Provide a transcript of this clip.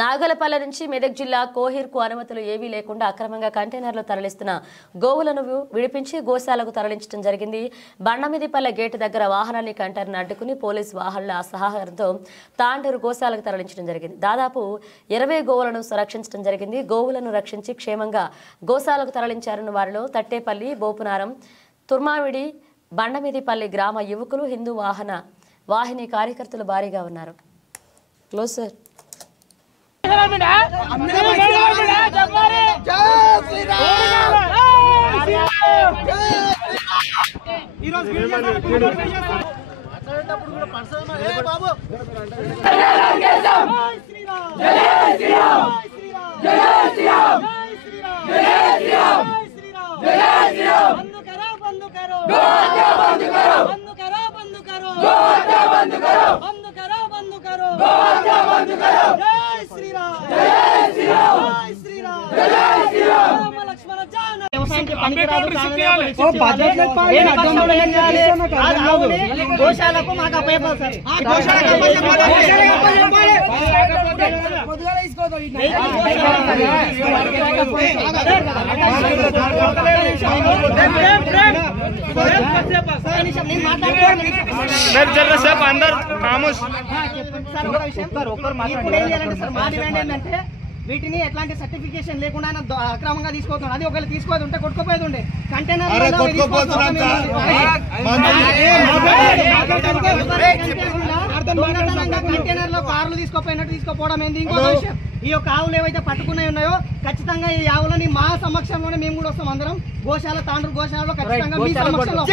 నాగలపల్ల నుంచి మెదక్ జిల్లా కోహిర్కు అనుమతులు ఏవీ లేకుండా అక్రమంగా కంటైనర్లు తరలిస్తున్న గోవులను విడిపించి గోశాలకు తరలించడం జరిగింది. బండమిదిపల్లె గేటు దగ్గర వాహనాన్ని కంటైనర్ అడ్డుకుని పోలీసు వాహనాల సహాయంతో తాండూరు గోశాలకు తరలించడం జరిగింది. దాదాపు 20 గోవులను సంరక్షించడం జరిగింది. గోవులను రక్షించి క్షేమంగా గోశాలకు తరలించారన్న వారిలో తట్టేపల్లి, బోపునారం, తుర్మావిడి, బండమిదిపల్లి గ్రామ యువకులు, హిందూ వాహిని కార్యకర్తలు భారీగా ఉన్నారు. Close sir. గోశాలకు మాకు అప్పయ్యాలి సార్. వీటిని ఎట్లాంటి సర్టిఫికేషన్ లేకుండా అక్రమంగా తీసుకోవద్దు. అది ఒకవేళ తీసుకోవద్దు ఉంటే కొట్టుకోపోయేది ఉండే కంటైనర్ కంటైనర్ లో కార్లు తీసుకోపోయినట్టు తీసుకోపోవడం ఏంది. ఇంకో విషయం, ఈ యొక్క ఆవులు ఏవైతే పట్టుకున్నాయి ఉన్నాయో ఖచ్చితంగా ఈ ఆవులని మా సమక్షంలోనే మేము కూడా వస్తాం. అందరం గోశాల తాండ్రు గోశాలలో ఖచ్చితంగా మీ సమక్షంలో